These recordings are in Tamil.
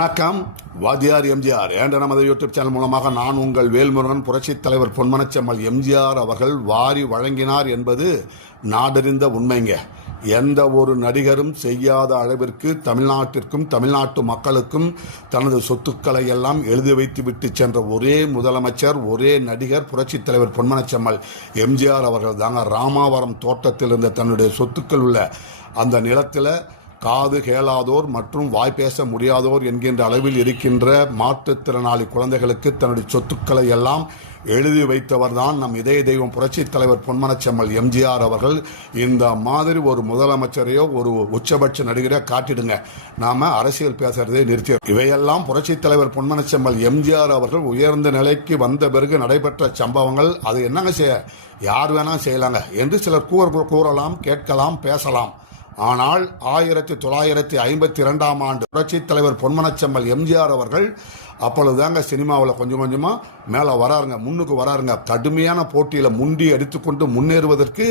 வணக்கம். வாத்தியார் எம்ஜிஆர் என்ற நமது யூடியூப் சேனல் மூலமாக நான் உங்கள் வேல்முருகன். புரட்சித் தலைவர் பொன்மனச்செம்மல் எம்ஜிஆர் அவர்கள் வாரி வழங்கினார் என்பது நாடறிந்த உண்மைங்க. எந்த ஒரு நடிகரும் செய்யாத அளவிற்கு தமிழ்நாட்டிற்கும் தமிழ்நாட்டு மக்களுக்கும் தனது சொத்துக்களை எல்லாம் எழுதி வைத்து விட்டு சென்ற ஒரே முதலமைச்சர், ஒரே நடிகர் புரட்சித் தலைவர் பொன்மனச்செம்மல் எம்ஜிஆர் அவர்கள் தாங்க. ராமாவரம் தோட்டத்தில் இருந்த தன்னுடைய சொத்துக்கள் உள்ள அந்த நிலத்தில் காது கேளாதோர் மற்றும் வாய்ப்பேச முடியாதோர் என்கின்ற அளவில் இருக்கின்ற மாற்றுத்திறனாளி குழந்தைகளுக்கு தன்னுடைய சொத்துக்களை எல்லாம் எழுதி வைத்தவர் தான் நம் இதய தெய்வம் புரட்சித் தலைவர் பொன்மனச்செம்மல் எம்ஜிஆர் அவர்கள். இந்த மாதிரி ஒரு முதலமைச்சரையோ ஒரு உச்சபட்ச நடிகரையோ காட்டிடுங்க, நாம அரசியல் பேசுறதே நிறுத்தி. இவையெல்லாம் புரட்சித் தலைவர் பொன்மனச்செம்மல் எம்ஜிஆர் அவர்கள் உயர்ந்த நிலைக்கு வந்த பிறகு நடைபெற்ற சம்பவங்கள். அது என்னங்க யார் வேணா செய்யலாங்க என்று சிலர் கூறலாம், கேட்கலாம், பேசலாம். ஆனால் 1952 ஆண்டு புரட்சித் தலைவர் பொன்மனச்செம்மல் எம்ஜிஆர் அவர்கள் அப்பொழுதுதாங்க சினிமாவில் கொஞ்சம் கொஞ்சமாக மேலே வராருங்க, முன்னுக்கு வராருங்க. கடுமையான போட்டியில் முண்டி அடித்துக்கொண்டு முன்னேறுவதற்கு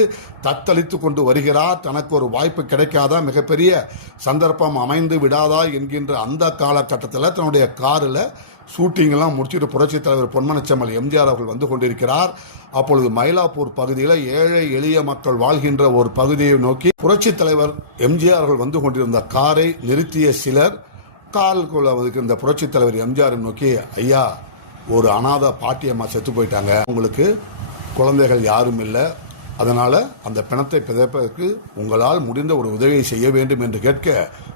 தத்தளித்து கொண்டு வருகிறார். தனக்கு ஒரு வாய்ப்பு கிடைக்காதா, மிகப்பெரிய சந்தர்ப்பம் அமைந்து விடாதா என்கின்ற அந்த காலகட்டத்தில் தன்னுடைய காரில் ஷூட்டிங்கெல்லாம் முடிச்சுட்டு புரட்சித் தலைவர் பொன்மனச்செம்மல் எம்ஜிஆர் அவர்கள் வந்து கொண்டிருக்கிறார். அப்பொழுது மயிலாப்பூர் பகுதியில் ஏழை எளிய மக்கள் வாழ்கின்ற ஒரு பகுதியை நோக்கி புரட்சித் தலைவர் எம்ஜிஆர் அவர்கள் வந்து கொண்டிருந்த காரை நிறுத்திய சிலர் காலுக்குள்ள இந்த புரட்சித் தலைவர் எம்ஜிஆர் நோக்கி, ஐயா, ஒரு அனாதை பாட்டியம்மா செத்து போயிட்டாங்க, உங்களுக்கு குழந்தைகள் யாரும் இல்லை, அதனால் அந்த பிணத்தை பிதைப்பதற்கு உங்களால் முடிந்த ஒரு உதவியை செய்ய வேண்டும் என்று கேட்க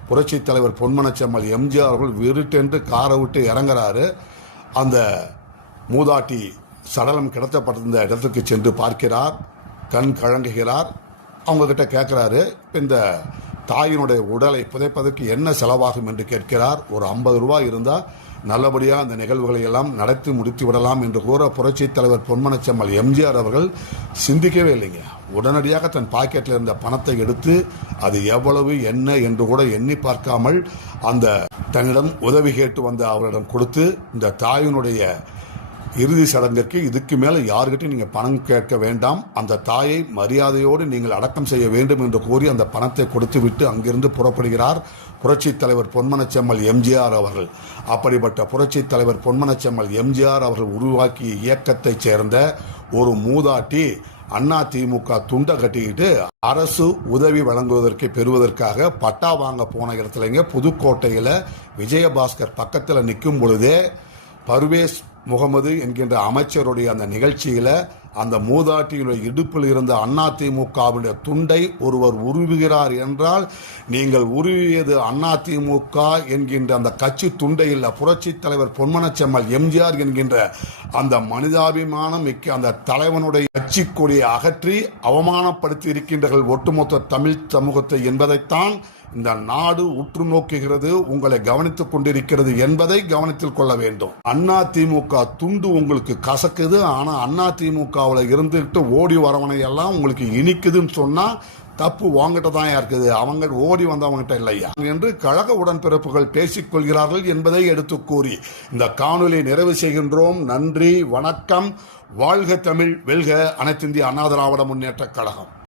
புரட்சித் தலைவர் பொன்மனச்செம்மல் எம்ஜிஆர் அவர்கள் விருட்டென்று காரை விட்டு இறங்குறாரு. அந்த மூதாட்டி சடலம் கிடத்தப்பட்டிருந்த இடத்துக்கு சென்று பார்க்கிறார், கண் கலங்குகிறார். அவங்கக்கிட்ட கேட்குறாரு, இந்த தாயினுடைய உடலை புதைப்பதற்கு என்ன செலவாகும் என்று கேட்கிறார். ஒரு 50 ரூபாய் இருந்தால் நல்லபடியாக அந்த நிகழ்வுகளை எல்லாம் நடத்தி முடித்து விடலாம் என்று கூற புரட்சித் தலைவர் பொன்மனச்செம்மல் எம்ஜிஆர் அவர்கள் சிந்திக்கவே இல்லைங்க. உடனடியாக தன் பாக்கெட்டில் இருந்த பணத்தை எடுத்து அது எவ்வளவு என்ன என்று கூட எண்ணி பார்க்காமல் அந்த தன்னிடம் உதவி கேட்டு வந்த அவரிடம் கொடுத்து, இந்த தாயினுடைய இறுதி சடங்கிற்கு இதுக்கு மேலே யாருக்கிட்டையும் நீங்கள் பணம் கேட்க வேண்டாம், அந்த தாயை மரியாதையோடு நீங்கள் அடக்கம் செய்ய வேண்டும் என்று கூறி அந்த பணத்தை கொடுத்து விட்டு அங்கிருந்து புறப்படுகிறார் புரட்சித் தலைவர் பொன்மனச்செம்மல் எம்ஜிஆர் அவர்கள். அப்படிப்பட்ட புரட்சித் தலைவர் பொன்மனச்செம்மல் எம்ஜிஆர் அவர்கள் உருவாக்கிய இயக்கத்தைச் சேர்ந்த ஒரு மூதாட்டி அதிமுக துண்டை கட்டிக்கிட்டு அரசு உதவி வழங்குவதற்கு பெறுவதற்காக பட்டா வாங்க போன இடத்துலங்க புதுக்கோட்டையில் விஜயபாஸ்கர் பக்கத்தில் நிற்கும் பொழுதே பர்வேஸ் முகமது என்கின்ற அமைச்சருடைய அந்த நிகழ்ச்சியில் அந்த மூதாட்டியுடைய இடுப்பில் இருந்த அதிமுகவுடைய துண்டை ஒருவர் உருவுகிறார் என்றால், நீங்கள் உருவியது அதிமுக என்கின்ற அந்த கட்சி துண்டை இல்லை, புரட்சித் தலைவர் பொன்மனச்செம்மல் எம்ஜிஆர் என்கின்ற அந்த மனிதாபிமானம் மிக்க அந்த தலைவனுடைய கட்சி கொடியை அகற்றி அவமானப்படுத்தி இருக்கின்றீர்கள் ஒட்டுமொத்த தமிழ் சமூகத்தை என்பதைத்தான் இந்த நாடு உற்று நோக்குகிறது, உங்களை கவனித்துக் கொண்டிருக்கிறது என்பதை கவனத்தில் கொள்ள வேண்டும். அதிமுக துண்டு உங்களுக்கு கசக்குது, ஆனா அதிமுகவில் இருந்துட்டு ஓடி வரவனை எல்லாம் உங்களுக்கு இனிக்குதுன்னு சொன்னா தப்பு வாங்கிட்ட தான் இருக்குது, அவங்க ஓடி வந்தவங்கிட்ட இல்லையா என்று கழக உடன்பிறப்புகள் பேசிக் கொள்கிறார்கள் என்பதை எடுத்து கூறி இந்த காணொலியை நிறைவு செய்கின்றோம். நன்றி, வணக்கம். வாழ்க தமிழ், வெல்க அனைத்திந்திய அண்ணா திராவிட முன்னேற்ற கழகம்.